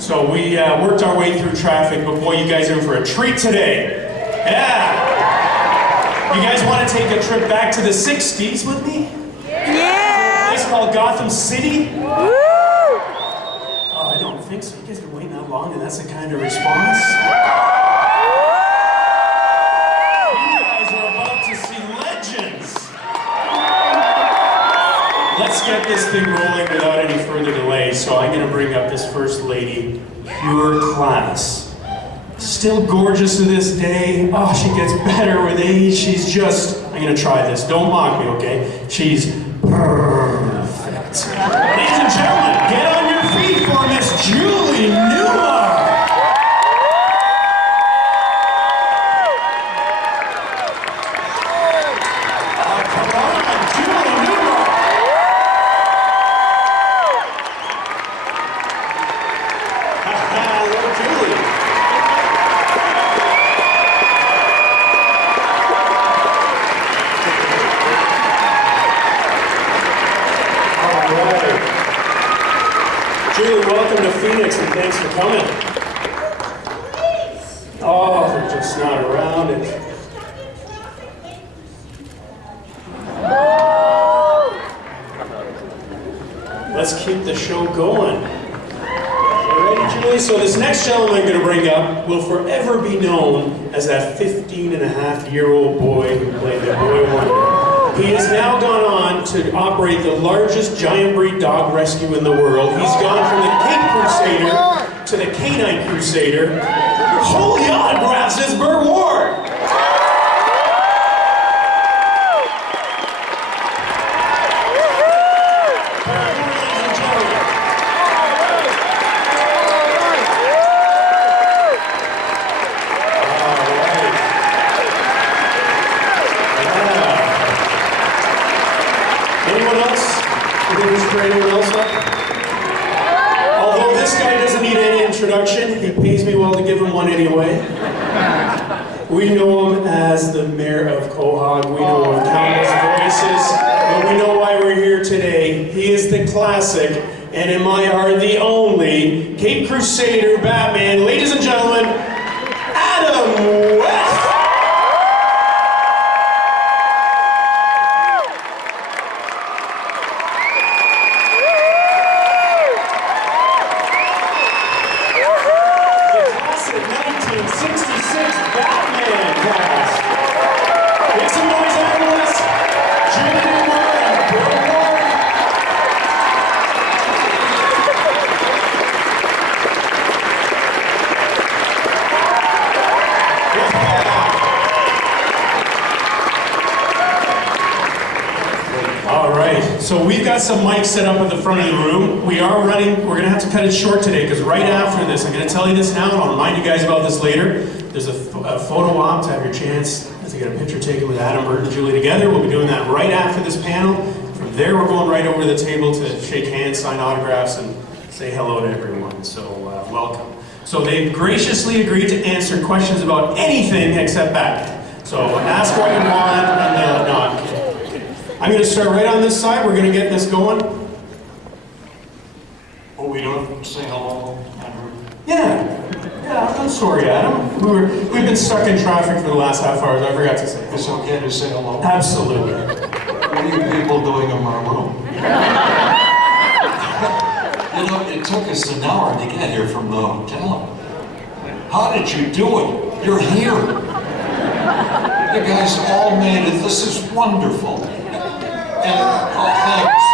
So we worked our way through traffic, but boy, you guys are in for a treat today. Yeah! You guys want to take a trip back to the 60s with me? Yeah! A place called Gotham City? Woo! Oh, I don't think so. You guys been waiting that long and that's the kind of response? You guys are about to see legends! Let's get this thing rolling without any further delay. So I'm going to bring up this first lady, pure class. Still gorgeous to this day. Oh, she gets better with age. She's just, I'm going to try this. Don't mock me, okay? She's perfect. Ladies and gentlemen, get on your feet for Miss Julie Newmar. Julie, welcome to Phoenix and thanks for coming. Oh, they're just not around it. Let's keep the show going. You ready, Julie? So this next gentleman I'm going to bring up will forever be known as that 15-and-a-half-year-old boy who played the Boy Wonder. He has now gone on to operate the largest giant breed dog rescue in the world. He's gone from the Cape Crusader to the Canine Crusader. Holy autographs is Burt. Anyone else up? Although this guy doesn't need any introduction, he pays me well to give him one anyway. We know him as the Mayor of Quahog. We know him countless voices, but we know why we're here today. He is the classic, and in my heart, the only Cape Crusader Batman. Ladies and gentlemen, Adam West! So we've got some mics set up at the front of the room. We're going to have to cut it short today because right after this, I'm going to tell you this now and I'll remind you guys about this later. There's a photo op to have your chance to get a picture taken with Adam, Burt, and Julie together. We'll be doing that right after this panel. From there, we're going right over to the table to shake hands, sign autographs, and say hello to everyone. So welcome. So they've graciously agreed to answer questions about anything except Batman. So ask what you want and no, I'm kidding. I'm going to start right on this side. We're going to get this going. Oh, we don't say hello, Andrew? Yeah, I'm sorry, Adam. We've been stuck in traffic for the last half hour. I forgot to say hello. It's okay to say hello? Absolutely. What are you people doing in my room? You know, it took us an hour to get here from the hotel. How did you do it? You're here. You guys all made it. This is wonderful. And, oh, thanks.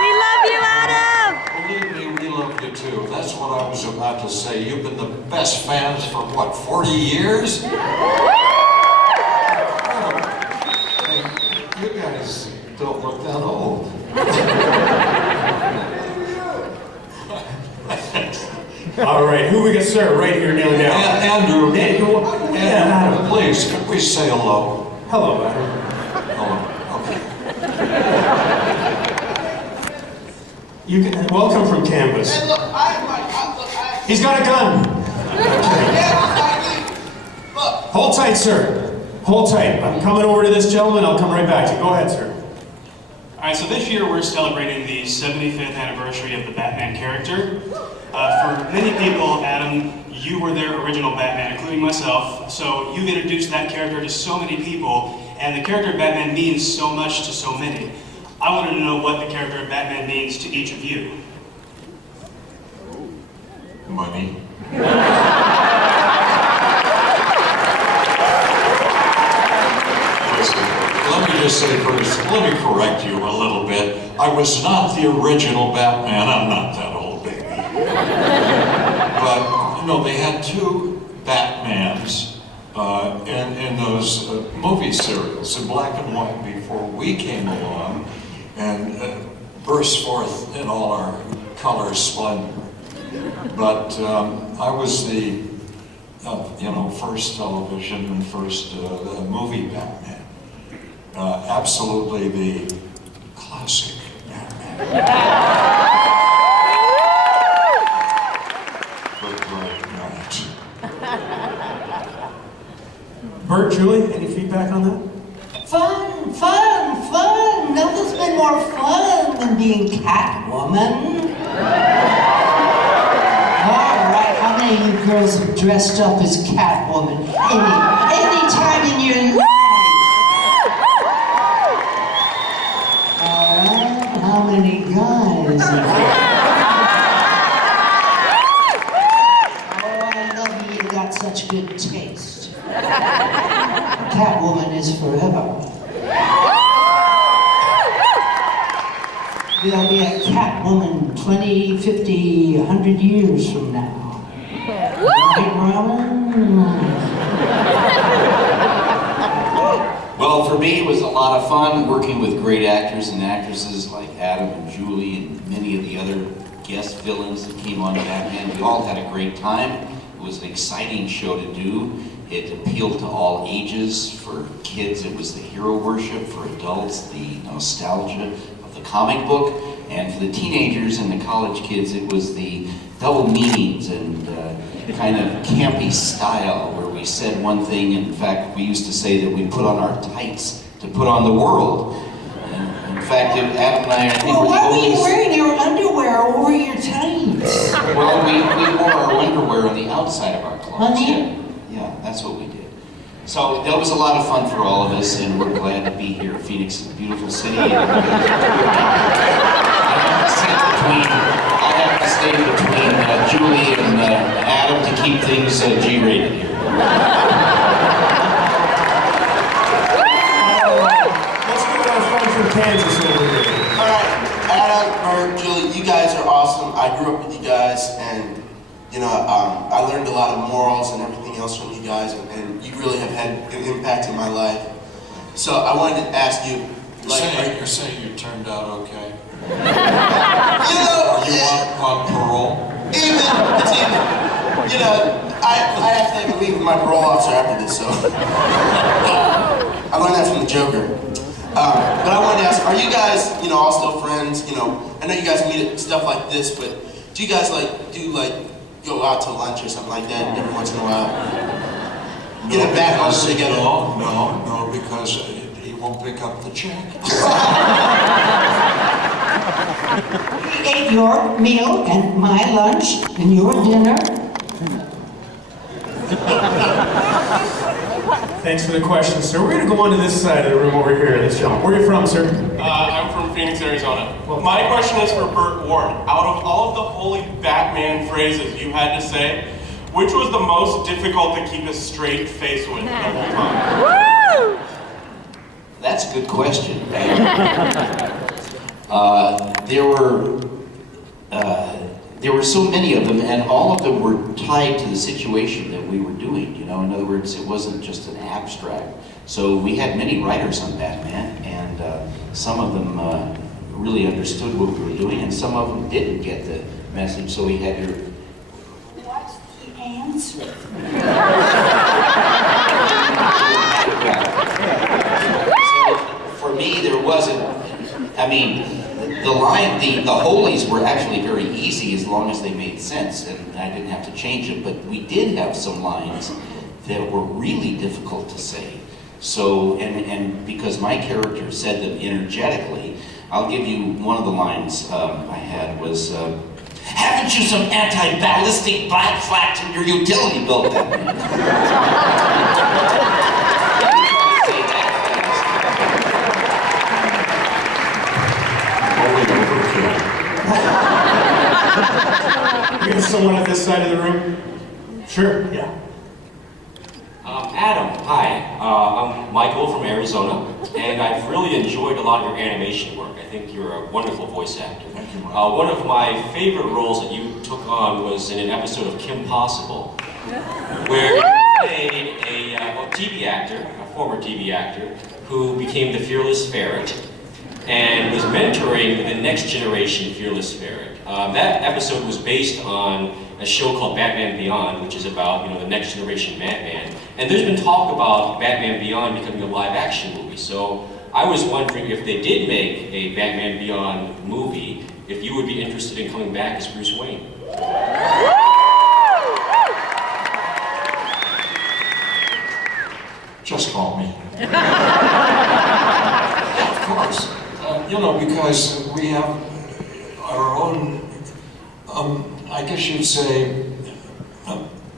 We love you, Adam! Believe me, we love you too. That's what I was about to say. You've been the best fans for, what, 40 years? And you guys don't look that old. All right, who we got, sir? Right here, kneeling down. Andrew, Adam. Please, can we say hello? Hello, Adam. Hello. Okay. You can welcome from Canvas. Hey, look, He's got a gun. Look. Hold tight, sir. Hold tight. I'm coming over to this gentleman. I'll come right back to you. Go ahead, sir. Alright, so this year we're celebrating the 75th anniversary of the Batman character. For many people, Adam, you were their original Batman, including myself, so you've introduced that character to so many people, and the character of Batman means so much to so many. I wanted to know what the character of Batman means to each of you. Money. Let me just say first, let me correct you a little bit. I was not the original Batman. I'm not that old, baby. But, you know, they had two Batmans in those movie serials in black and white before we came along and burst forth in all our color splendor. But I was the, first television and first movie Batman. Absolutely the classic Batman. But not. Burt, Julie, any feedback on that? Fun, fun, fun! Nothing's been more fun than being Catwoman. Alright, how many of you girls have dressed up as Catwoman any time in your life? Alright, how many guys? Oh, I love you, you got such good taste. Catwoman is forever. There'll be a Catwoman 20, 50, 100 years from now. Right, Robin? Well, for me, it was a lot of fun working with great actors and actresses like Adam and Julie and many of the other guest villains that came on Batman. We all had a great time. It was an exciting show to do. It appealed to all ages. For kids, it was the hero worship. For adults, the nostalgia of the comic book. And for the teenagers and the college kids, it was the double meanings and kind of campy style where we said one thing. In fact, we used to say that we put on our tights to put on the world. And in fact, Adam and I think Well, were the why were only... you wearing your underwear over your tights? Well, we wore our underwear on the outside of our clothes. Honey? Yeah, that's what we did. So that was a lot of fun for all of us, and we're glad to be here. Phoenix is a beautiful city. I have to stay between Julie and Adam to keep things G-rated here. Let's give it our friend from Kansas over here. All right, Adam, Burt, Julie, you guys are awesome. I grew up with you guys, and I learned a lot of morals and everything else from you guys, and you really have had an impact in my life. So I wanted to ask you, You're saying you turned out okay? Are you on parole? It's even. I have to leave with my parole officer after this, so. I learned that from the Joker. But I wanted to ask, are you guys, all still friends? I know you guys meet at stuff like this, but do you guys go out to lunch or something like that every once in a while? Get a back on together? No, because he won't pick up the check. We ate your meal and my lunch and your dinner. Thanks for the question, sir. We're going to go on to this side of the room over here. This gentleman. Where are you from, sir? I'm from Phoenix, Arizona. My question is for Burt Ward. Out of all of the holy Batman phrases you had to say, which was the most difficult to keep a straight face with the whole time? Woo! That's a good question. There were so many of them, and all of them were tied to the situation that we were doing. In other words, it wasn't just an abstract. So we had many writers on Batman, and some of them really understood what we were doing, and some of them didn't get the message. So we had to. What's the answer? So for me, there wasn't. The holies were actually very easy as long as they made sense, and I didn't have to change them. But we did have some lines that were really difficult to say. So, and because my character said them energetically, I'll give you one of the lines I had was, haven't you some anti-ballistic black flats in your utility belt then? We have someone at this side of the room? Sure, yeah. Adam, hi. I'm Michael from Arizona, and I've really enjoyed a lot of your animation work. I think you're a wonderful voice actor. Thank you, Mike. One of my favorite roles that you took on was in an episode of Kim Possible, where you played a TV actor, a former TV actor, who became the Fearless Ferret and was mentoring the next generation Fearless Ferret. That episode was based on a show called Batman Beyond, which is about, the next generation Batman. And there's been talk about Batman Beyond becoming a live action movie. So I was wondering if they did make a Batman Beyond movie, if you would be interested in coming back as Bruce Wayne. Just call me. Of course. Because we have our own, I guess you'd say,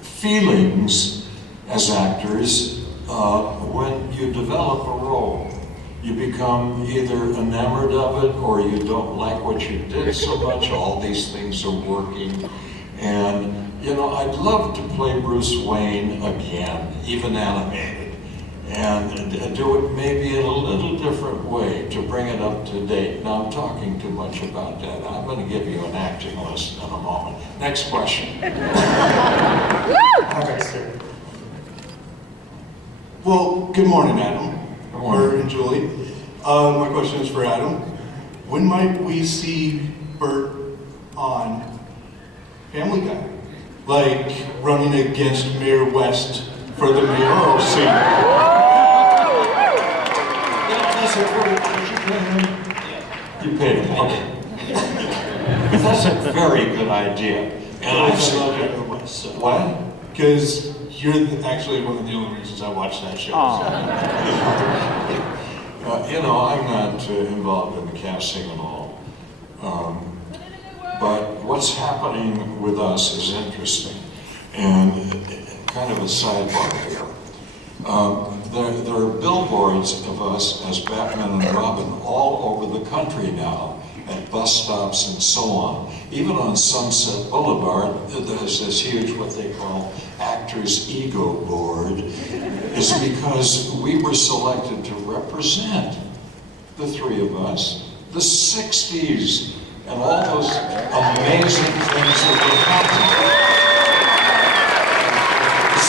feelings as actors when you develop a role. You become either enamored of it or you don't like what you did so much. All these things are working. And, I'd love to play Bruce Wayne again, even animated, and do it maybe in a little different way to bring it up to date. Now, I'm talking too much about that. I'm going to give you an acting lesson in a moment. Next question. All right, sir. Well, good morning, Adam. Good morning. Burt and Julie. My question is for Adam. When might we see Burt on Family Guy? Like running against Mayor West for the mayoral seat. That's a very, did you pay him? You paid him, okay. That's a very good idea. And I've seen it. What? Because you're actually one of the only reasons I watch that show. I'm not involved in the casting at all. But what's happening with us is interesting. And kind of a sidebar here. There are billboards of us as Batman and Robin all over the country now, at bus stops and so on. Even on Sunset Boulevard, there's this huge, what they call, actors' ego board, is because we were selected to represent the three of us, the 60s, and all those amazing things that were happening.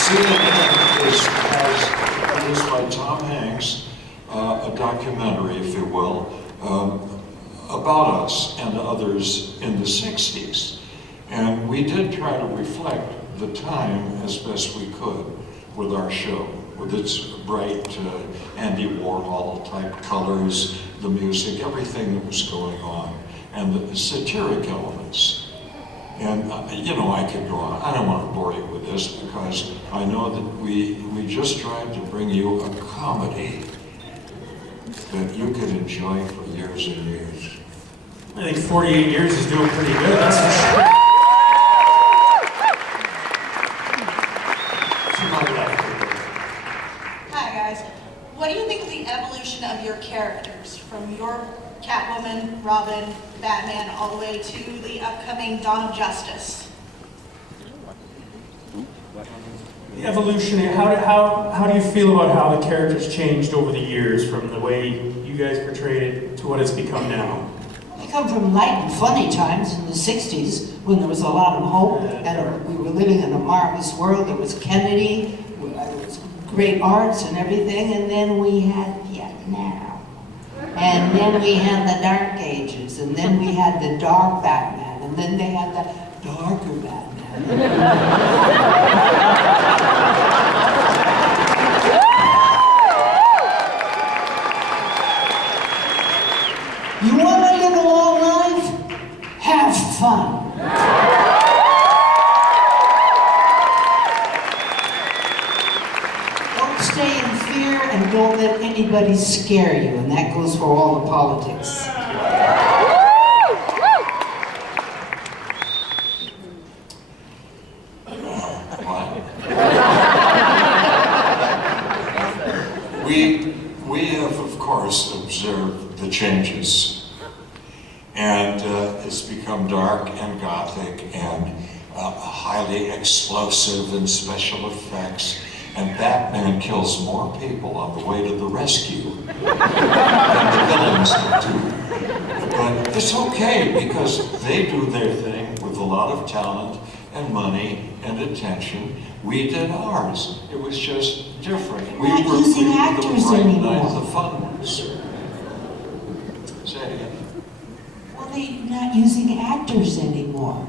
CNN has produced by Tom Hanks a documentary, if you will, about us and others in the 60s. And we did try to reflect the time as best we could with our show, with its bright Andy Warhol type colors, the music, everything that was going on, and the satiric elements. And I could go on. I don't want to bore you with this because I know that we just tried to bring you a comedy that you could enjoy for years and years. I think 48 years is doing pretty good, that's for sure. Hi guys. What do you think of the evolution of your characters from your Catwoman, Robin, Batman, all the way to the upcoming Dawn of Justice? The evolution, how do you feel about how the characters changed over the years from the way you guys portrayed it to what it's become now? I come from light and funny times in the 60s when there was a lot of hope and we were living in a marvelous world. There was Kennedy, there was great arts and everything, and then we had Vietnam. And then we had the Dark Ages, and then we had the Dark Batman, and then they had the Darker Batman. You want to live a long life? Have fun. Don't stay in fear and don't let anybody scare you, and that goes for all the politics. What? We have, of course, observed the changes. And it's become dark and gothic and highly explosive and special effects. And Batman kills more people on the way to the rescue than the villains do. But it's okay because they do their thing with a lot of talent and money and attention. We did ours. It was just different. Not using actors the bright anymore. night, the fun ones. Say it again. Well, they're not using actors anymore.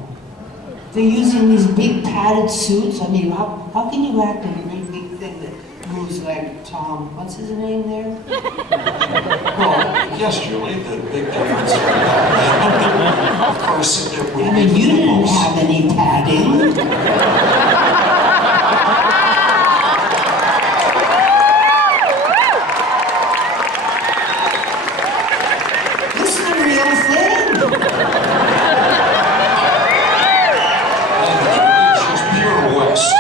They're using these big padded suits. I mean, how can you act in a great big thing that moves like Tom? What's his name there? Well, yes, Julie, the big difference. Of course, it would I mean, be you didn't almost- have any padding. This is the real thing. It's just pure West.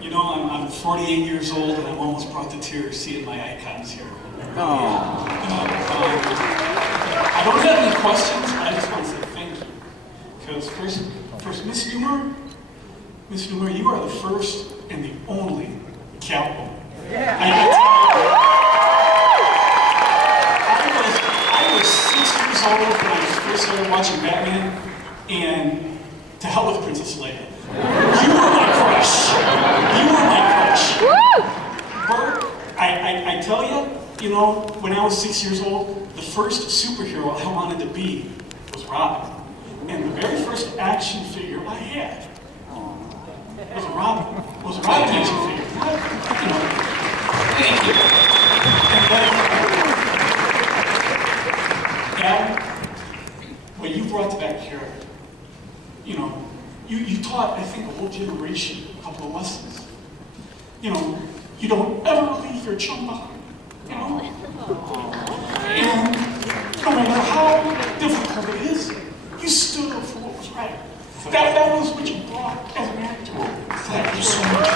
You know, I'm 48 years old and I'm almost brought to tears seeing my icons here. I don't have any questions, I just want to say thank you. Because first, Miss Newmar, you are the first and the only Catwoman. I was 6 years old when I first started watching Batman, and to hell with Princess Leia. You were my crush. You were my crush. Burt, I tell you know, when I was 6 years old, the first superhero I wanted to be was Robin. And the very first action figure I had was a Robin. Action figure. You know. Thank you. And then, Adam, what you brought to that character, you know, you taught, I think, a whole generation a couple of lessons. You know, you don't ever leave your chum behind. You know? And no matter how difficult it is, you stood up for what was right. That was what you brought as an actor. Thank you so much.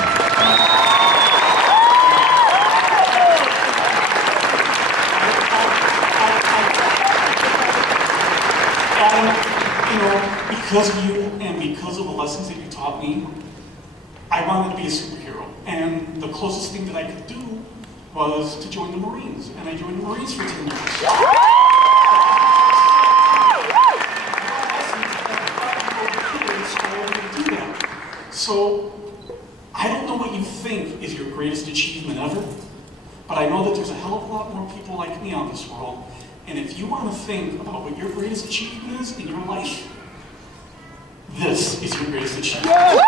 Adam, you know, because of you and because of the lessons that you taught me, I wanted to be a superhero. And the closest thing that I could do was to join the Marines. And I joined the Marines for 10 years. So, I don't know what you think is your greatest achievement ever, but I know that there's a hell of a lot more people like me on this world. And if you want to think about what your greatest achievement is in your life, this is your greatest achievement. Thank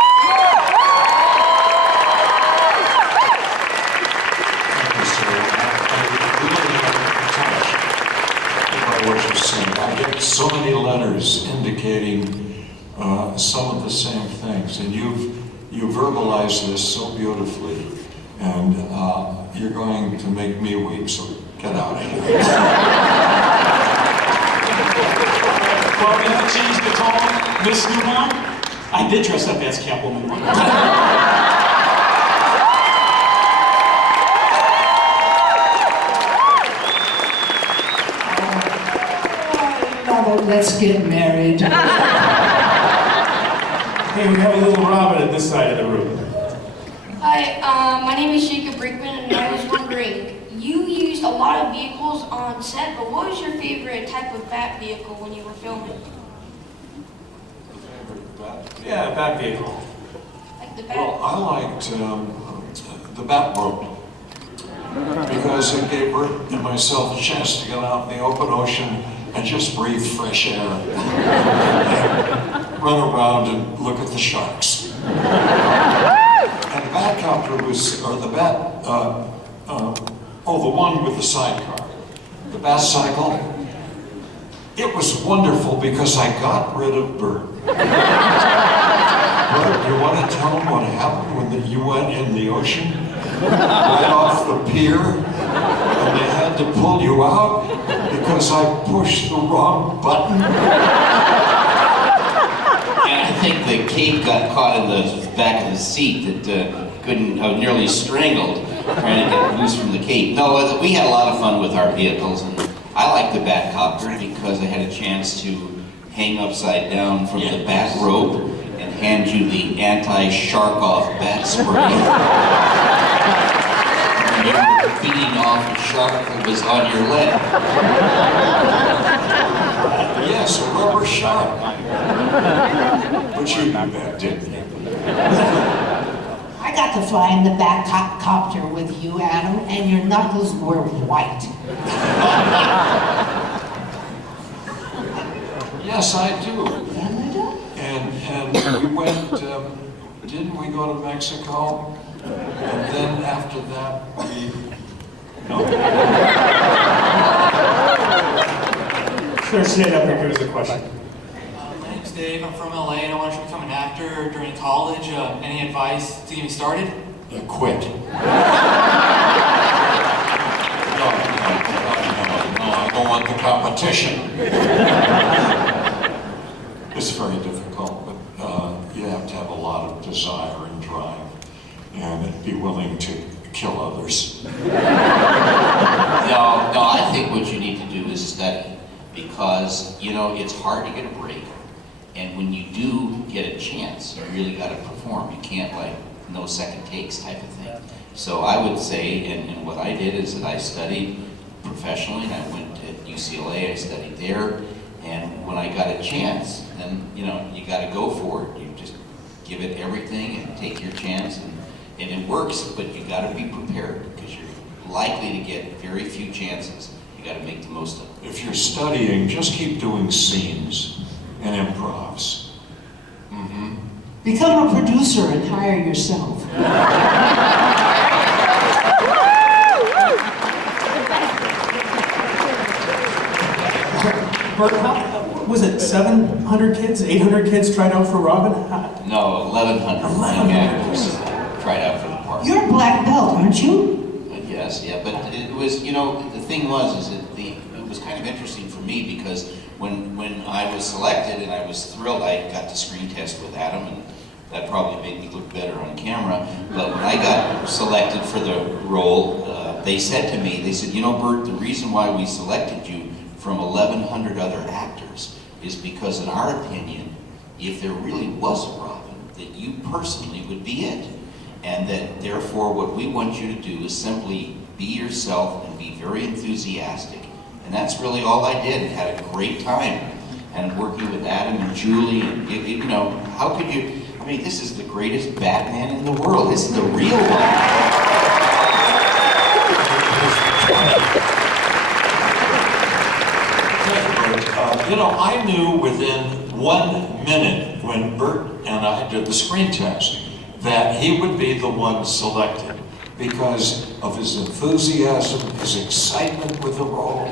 you, sir. I really am touched by what you're saying. I get so many letters indicating some of the same things, and you verbalized this so beautifully, and you're going to make me weep, so get out of here. Well, we have to change the tone. Miss Newmar, I did dress up as Catwoman one time. Let's get married. Hey, we have a little Robin at this side of the room. Hi, my name is Jacob Brinkman, and I was wondering, you used a lot of vehicles on set, but what was your favorite type of bat vehicle when you were filming? Yeah, Bat vehicle. Like the bat? Well, I liked the Bat boat because it gave Burt and myself a chance to get out in the open ocean and just breathe fresh air and run around and look at the sharks. And the Batcopter was, or the Bat, the one with the sidecar, the Bat Cycle. It was wonderful because I got rid of Burt. Burt, you want to tell them what happened when you went in the ocean? Right off the pier, and they had to pull you out because I pushed the wrong button. And I think the cape got caught in the back of the seat that couldn't, nearly strangled trying to get loose from the cape. No, we had a lot of fun with our vehicles, and I like the Batcopter because I had a chance to hang upside down from the bat rope and hand you the anti-shark-off bat spray. And you were feeding off a shark that was on your leg. Yes, a rubber shark. But you knew that, didn't you? I got to fly in the Batcopter with you, Adam, and your knuckles were white. Yes, I do. Canada? And we went, didn't we go to Mexico? And then after that, no. Sir, stand up and give us a question. My name's Dave. I'm from LA and I want to become an actor during college. Any advice to get me started? Quit. No, I don't want the competition. It's very difficult, but you have to have a lot of desire and drive and be willing to kill others. No, I think what you need to do is study, because, you know, it's hard to get a break. And when you do get a chance, you really got to perform. You can't, like, no second takes type of thing. So I would say, and what I did is that I studied professionally, and I went to UCLA, I studied there, and when I got a chance, then, you know, you got to go for it. You just give it everything and take your chance, and it works, but you got to be prepared, because you're likely to get very few chances. You got to make the most of it. If you're studying, just keep doing scenes and improvs. Become a producer and hire yourself. Burt, was it 700 kids, 800 kids tried out for Robin? No, 1,100 young actors tried out for the part. You're a black belt, aren't you? Yes, yeah, but it was, you know, the thing was, is that it was kind of interesting for me, because when I was selected, and I was thrilled, I got to screen test with Adam, and that probably made me look better on camera, but when I got selected for the role, they said to me, they said, you know, Burt, the reason why we selected you from 1,100 other actors is because, in our opinion, if there really was a Robin, that you personally would be it. And that, therefore, what we want you to do is simply be yourself and be very enthusiastic. And that's really all I did, and had a great time. And working with Adam and Julie, and you know, how could you, I mean, this is the greatest Batman in the world. This is the real one. You know, I knew within 1 minute when Burt and I did the screen test that he would be the one selected because of his enthusiasm, his excitement with the role,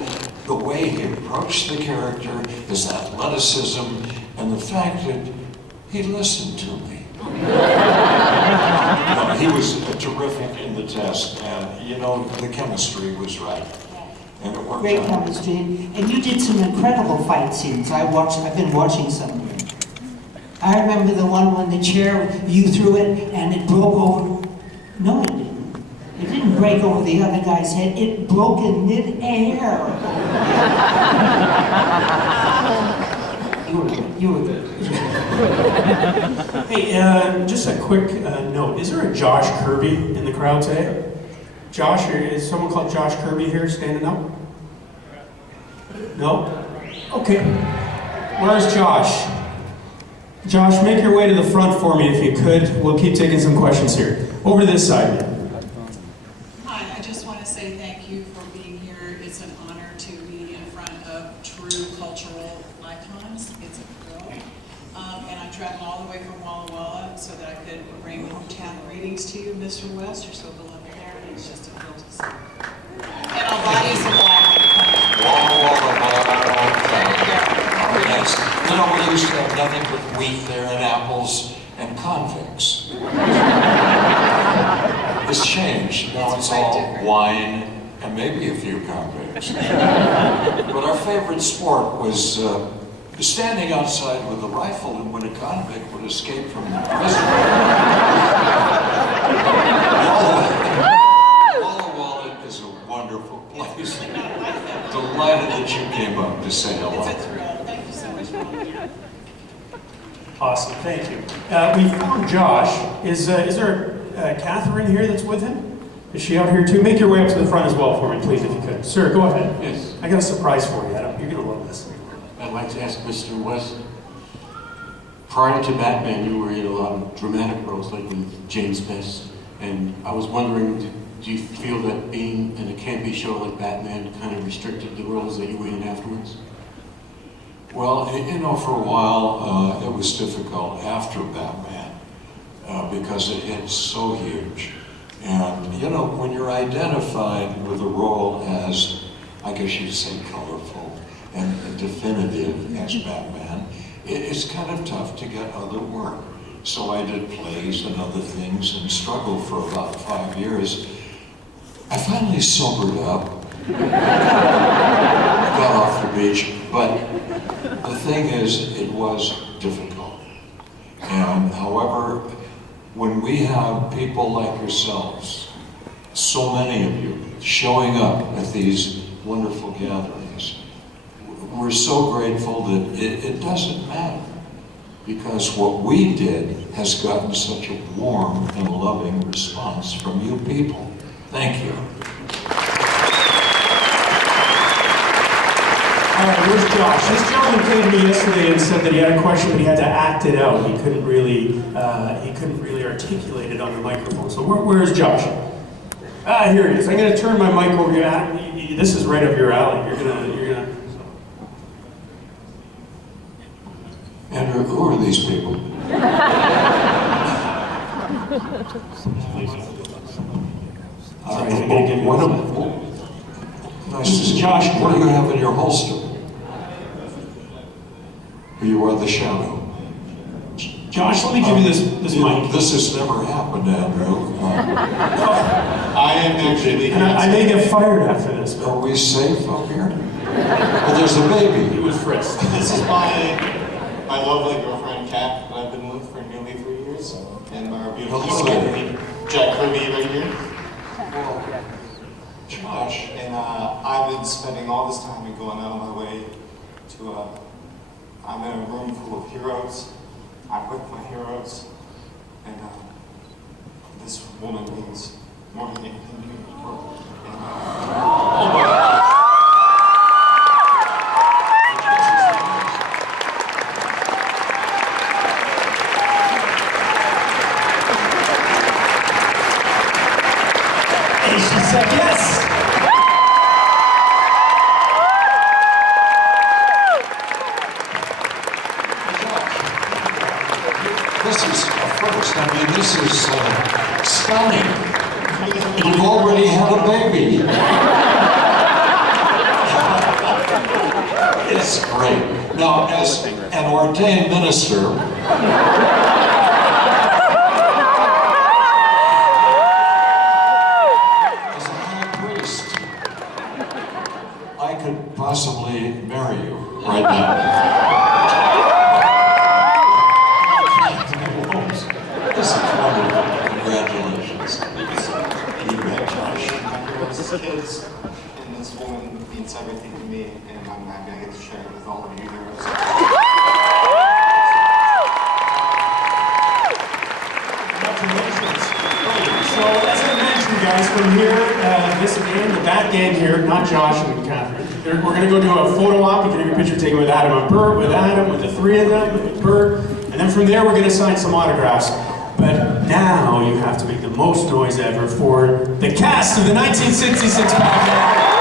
the way he approached the character, his athleticism, and the fact that he listened to me. No, he was terrific in the test, and you know, the chemistry was right. And it worked Great out. chemistry. And you did some incredible fight scenes. I've been watching some of them. I remember the one when the chair, you threw it and it broke over. No, it didn't. It didn't break over the other guy's head. It broke in mid-air. You were good. Hey, just a quick note. Is there a Josh Kirby in the crowd today? Josh, is someone called Josh Kirby here standing up? No? Okay. Where's Josh? Josh, make your way to the front for me if you could. We'll keep taking some questions here. Over to this side. Hi, I just want to say thank you for being here. It's an honor to be in front of true cultural icons. It's a thrill. And I traveled all the way from Walla Walla so that I could bring hometown greetings to you, Mr. West. You're so beloved there, and it's just a thrill to see. And I'll buy you some black. Yes. You know, we used to have nothing but wheat there and apples and convicts. It's changed. Now it's all wine and and maybe a few convicts. But our favorite sport was standing outside with a rifle, and when a convict would escape from the prison, Walla Walla is a wonderful place. Delighted that you came up to say hello. It's a thrill. Thank you so much for being here. Awesome, thank you. We found Josh. Is there Catherine here that's with him? Is she out here too? Make your way up to the front as well for me, please, if you could. Sir, go ahead. Yes. I got a surprise for you, Adam. You're going to love this. I'd like to ask Mr. West, prior to Batman, you were in a lot of dramatic roles, like with James Best, and I was wondering, do you feel that being in a campy show like Batman kind of restricted the roles that you were in afterwards? Well, you know, for a while, it was difficult after Batman, because it's so huge. And, you know, when you're identified with a role as, I guess you'd say, colorful and definitive as Batman, it's kind of tough to get other work. So I did plays and other things and struggled for about 5 years. I finally sobered up, got off the beach, but the thing is, it was difficult. And however, when we have people like yourselves, so many of you, showing up at these wonderful gatherings, we're so grateful that it doesn't matter, because what we did has gotten such a warm and loving response from you people. Thank you. All right, where's Josh? This gentleman came to me yesterday and said that he had a question, but he had to act it out. He couldn't really articulate it on the microphone. So where's Josh? Here he is. I'm going to turn my mic over. This is right up your alley. You're gonna. Andrew, who are these people? Nice to see you. Josh, what do you have in your holster? You are the shadow. Josh, let me give you this mic. This has never happened, Andrew. I am actually... I may get fired after this. But are we safe up here? Well, there's a baby. He was frisked. This is my lovely girlfriend, Kat, that I've been with for nearly 3 years. And our beautiful son, Jack Kirby, right here. Josh. And I've been spending all this time and going out of my way to, I'm in a room full of heroes. I'm with my heroes. And this woman means more than anything to me. And she said yes. This is a first. I mean, this is stunning. You've already had a baby. It's great. Now, as an ordained minister, as a high priest, I could possibly marry you right now. This is wonderful. Congratulations. You bet, Josh. My heroes, kids, and this woman means everything to me, and I'm happy I get to share it with all of you heroes. Congratulations. So as I mentioned, guys, from here, this again, the Bat Gang here, not Josh and Catherine. We're going to go do a photo op. You can have your picture taken with Adam and Burt, with Adam, with the three of them, with Burt. And then from there, we're going to sign some autographs. But now you have to make the most noise ever for the cast of the 1966 Batman.